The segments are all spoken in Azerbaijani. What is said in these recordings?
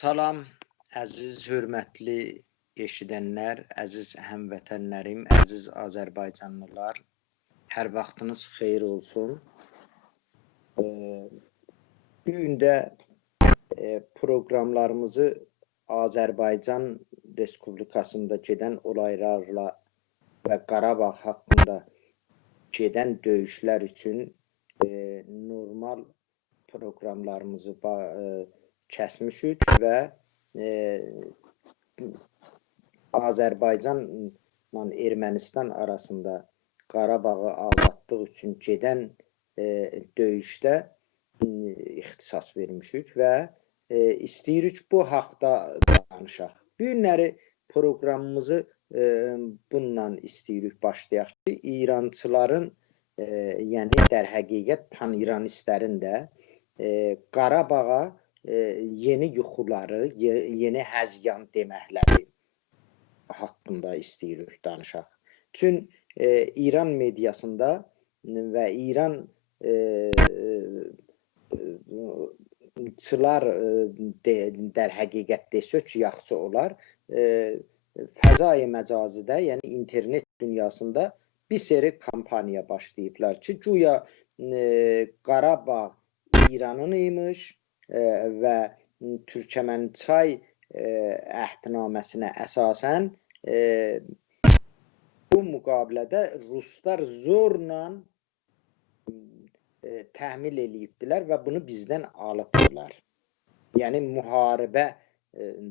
Salam, əziz, hörmətli eşidənlər, əziz həmvətənlərim, əziz Azərbaycanlılar. Hər vaxtınız xeyir olsun. Bu gün də proqramlarımızı Azərbaycan Respublikasında gedən olaylarla və Qarabağ haqqında gedən döyüşlər üçün normal proqramlarımızı kəsmişik və Azərbaycanla Ermənistan arasında Qarabağı azadlıq üçün gedən döyüşdə ixtisas vermişik və istəyirik bu haqda danışaq. Bu günləri proqramımızı bununla istəyirik başlayaq ki, İrançıların, yəni dər həqiqət pan-İranistlərin də Qarabağa yeni yuxuları, yeni həzyan deməkləri haqqında istəyirik danışaq. Çün İran mediasında və İran çılar dər həqiqət desək yaxşı olar. Fəzai məcazidə, yəni internet dünyasında bir seri kampaniya başlayıblar ki, güya Qarabağ İranın imiş və Türkəmənçay əhdnaməsinə əsasən bu müqavilədə ruslar zorla təmin eləyibdilər və bunu bizdən alıbdılar. Yəni müharibə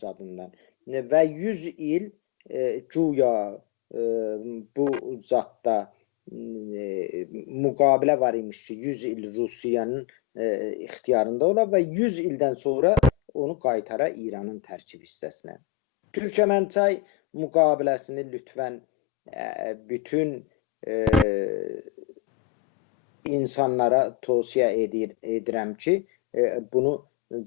zadından və 100 il güya bu zadda müqavilə var imiş ki, 100 il Rusiyanın ixtiyarında ola və 100 ildən sonra onu qaytara İranın tərkib hissəsinə. Türkəmənçay müqaviləsini lütfən bütün e, insanlara tövsiyə edir, edirəm ki, e, bunu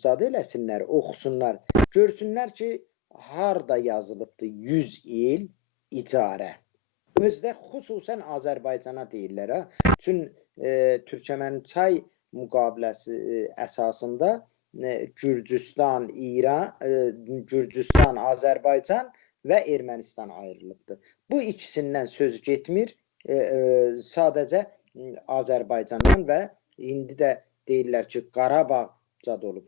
zad eləsinlər, oxusunlar, görsünlər ki, harda yazılıbdı 100 il icarə. Özdə xüsusən Azərbaycana deyirlər ha. Çün e, Türkəmənçay müqaviləsi e, əsasında e, Gürcüstan, İran, e, Gürcüstan, Azərbaycan və Ermənistan ayrılıbdır. Bu ikisindən söz getmir. Sadəcə Azərbaycandan və indi də deyirlər ki, Qarabağ zad olub.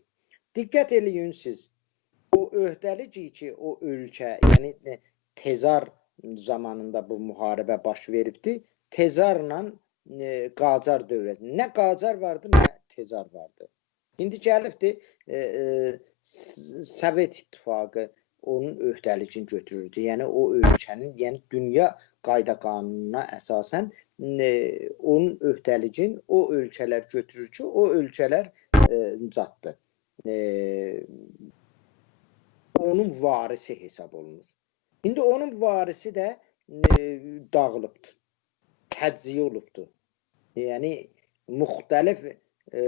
Diqqət eləyin siz. O öhdəlik ki, o ölkə, yəni Tezar zamanında bu müharibə baş veribdi. Tezarla e, Qacar dövləti. Nə Qacar vardı, nə Tezar vardı. İndi gəlibdi e, e, Sovet İttifaqı onun öhdəlikini götürürdü. Yəni o ölkənin, yəni dünya qayda qanununa əsasən e, onun öhdəlikin o ölkələr götürür ki, o ölkələr e, zaddır. E, onun varisi hesab olunur. İndi onun varisi də e, dağılıbdır. Təcziyə olubdur. Yəni müxtəlif e,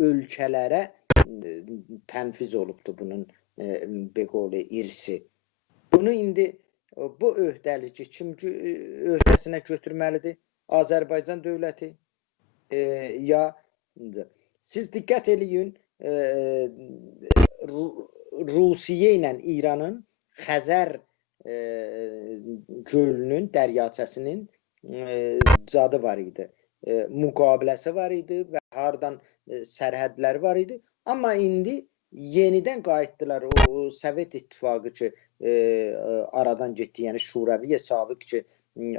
ölkələrə e, tənfiz olubdur bunun e, beqoli irsi. Bunu indi e, bu öhdəlici kim e, öhdəsinə götürməlidir? Azərbaycan dövləti e, ya siz diqqət eləyin e, Rusiya ilə İranın Xəzər e, gölünün, dəryəçəsinin e, cadı var idi. E, müqaviləsi var idi və hardan e, sərhədləri var idi. Amma indi yenidən qayıtdılar o, o Sovet İttifaqı ki e, aradan getdi, yəni Şuraviyə sabiq ki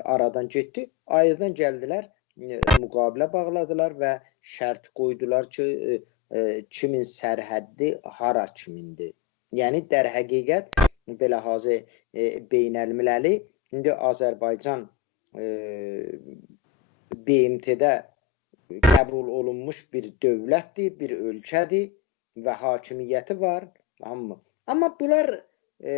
aradan getdi, ayrıdan gəldilər, e, müqavilə bağladılar və şərt qoydular ki, e, e, kimin sərhəddi hara kimindir. Yəni dər həqiqət belə hazı e, beynəlmiləli indi Azərbaycan e, BMT-də qəbul olunmuş bir dövlətdir, bir ölkədir və hakimiyyəti var. Amma, amma bunlar e,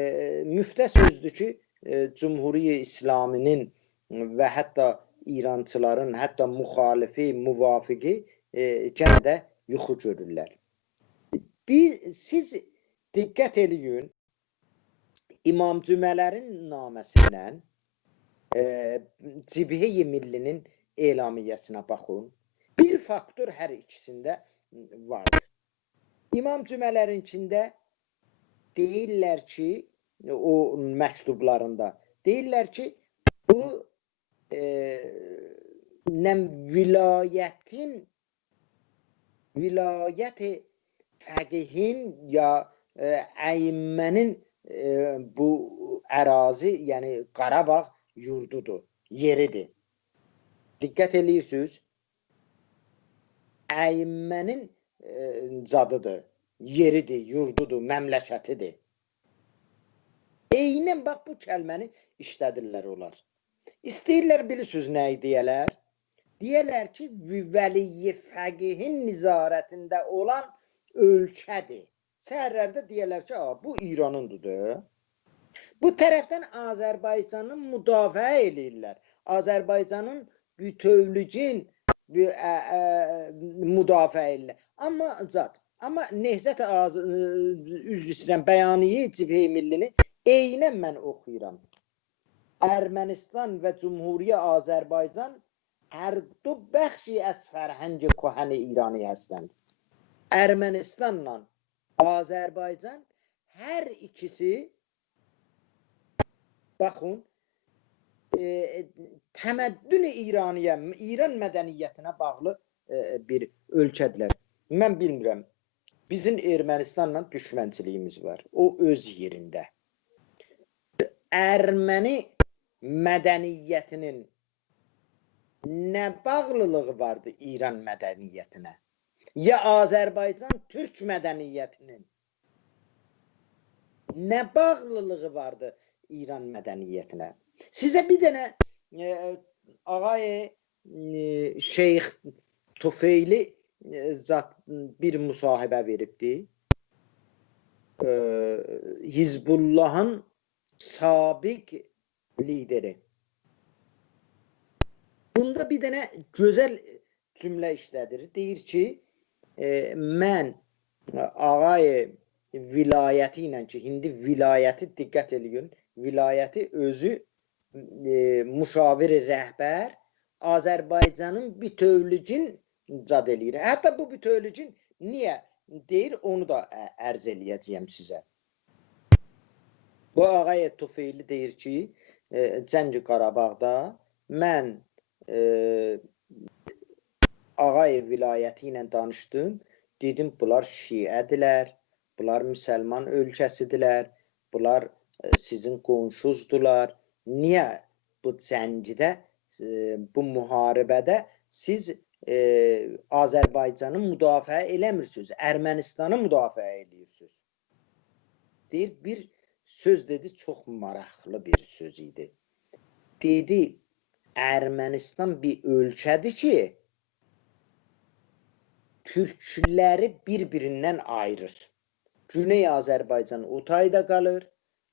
müftə sözdür ki, e, Cümhuriyyə İslaminin və hətta İrançıların, hətta müxalifi, müvafiqi e, gənə də yuxu görürlər. Bir, siz diqqət eləyin, İmam Cümələrin naməsindən e, Cibhey Millinin elamiyyəsinə baxın. Bir faktor hər ikisində vardır. İmam cümələrin içində deyirlər ki, o məktublarında deyirlər ki, bu e, nəm vilayətin vilayəti fəqihin ya e, əyimmənin e, bu ərazi, yəni Qarabağ yurdudur, yeridir. Diqqət eləyirsiniz? Əyimmənin e, zadıdır, yeridir, yurdudur, məmləkətidir. Eynən bax bu kəlməni işlədirlər onlar. İstəyirlər bilirsiniz nəyi deyələr? Deyirlər ki, vəliyi fəqihin nizarətində olan ölkədir. Səhərlərdə deyirlər ki, bu İranındır. Bu tərəfdən Azərbaycanı müdafiə eləyirlər. Azərbaycanın bütövlücün ə, ə, müdafiə edirlər. Amma zat, amma Nehzət ağzı üzr istəyirəm bəyanıyı Cibhey Millini eynən mən oxuyuram. Ermənistan və Cümhuriyə Azərbaycan hər du bəxşi əs fərhəng köhəni İrani həstənd. Ermənistanla Azərbaycan hər ikisi baxın e, təməddün İraniyə, İran mədəniyyətinə bağlı e, bir ölkədirlər. Mən bilmirəm. Bizim Ermənistanla düşmənçiliyimiz var. O öz yerində. Erməni mədəniyyətinin nə bağlılığı vardı İran mədəniyyətinə? Ya Azərbaycan türk mədəniyyətinin nə bağlılığı vardı İran mədəniyyətinə? Sizə bir dənə e, ağay e, Şeyx Tufeyli e, zat bir müsahibə veribdi. E, Hizbullahın sabiq lideri. Bunda bir dənə gözəl cümlə işlədir. Deyir ki, e, mən ağay vilayəti ilə ki, indi vilayəti diqqət eləyin, vilayəti özü e, müşavir rəhbər Azərbaycanın bütövlüyün cad eləyir. Hətta bu bütövlüyün niyə deyir, onu da ərz eləyəcəyəm sizə. Bu ağay Tufeyli deyir ki, e, Cəngi Qarabağda mən e, Ağayev vilayəti ilə danışdım. Dedim, bunlar şiədirlər, bunlar müsəlman ölkəsidirlər, bunlar e, sizin qonşuzdular. Niyə bu cəngidə, e, bu müharibədə siz e, Azərbaycanı müdafiə eləmirsiniz, Ermənistanı müdafiə eləyirsiniz? Deyir, bir söz dedi, çox maraqlı bir söz idi. Dedi, Ermənistan bir ölkədir ki, türkləri bir-birindən ayırır. Güney Azərbaycan o tayda qalır,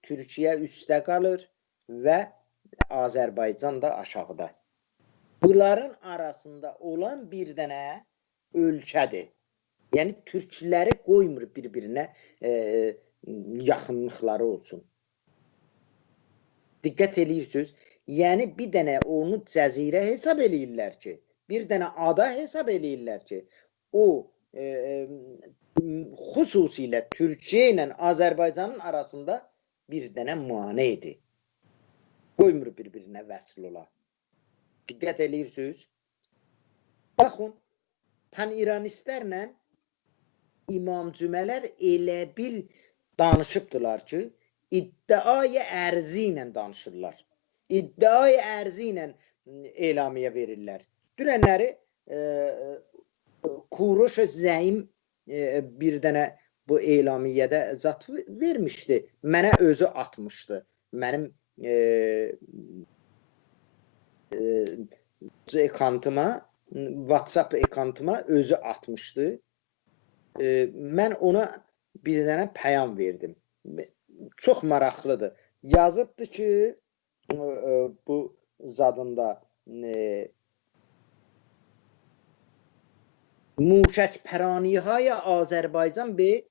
Türkiyə üstdə qalır və Azərbaycan da aşağıda. Bunların arasında olan bir dənə ölkədir. Yəni türkləri qoymur bir-birinə e, yaxınlıqları olsun. Diqqət eləyirsiniz? Yəni bir dənə onu cəzirə hesab eləyirlər ki, bir dənə ada hesab eləyirlər ki, o e, xüsusilə Türkiyə ilə Azərbaycanın arasında bir dənə manedir. Qoymur bir-birinə vəsl ola. Diqqət eləyirsiniz? Baxın, pan-İranistlərlə İmam Cümələr elə bil danışıbdılar ki, iddiaya ərzi ilə danışırlar. İddiaya ərzi ilə elamiyə verirlər. Dünənləri e, Kuroş Zəim e, bir dənə bu elamiyyədə zat vermişdi. Mənə özü atmışdı. Mənim ekantıma, WhatsApp ekantıma özü atmışdı. E, mən ona bir dənə pəyam verdim. Çox maraqlıdır. Yazıbdı ki, e, bu zadında e, موشک های آذربایجان به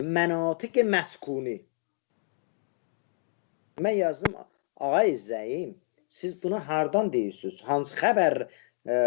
مناطق مسکونی mən yazdım ağay Zəyim siz bunu hardan deyirsiniz? Hansı xəbər ə,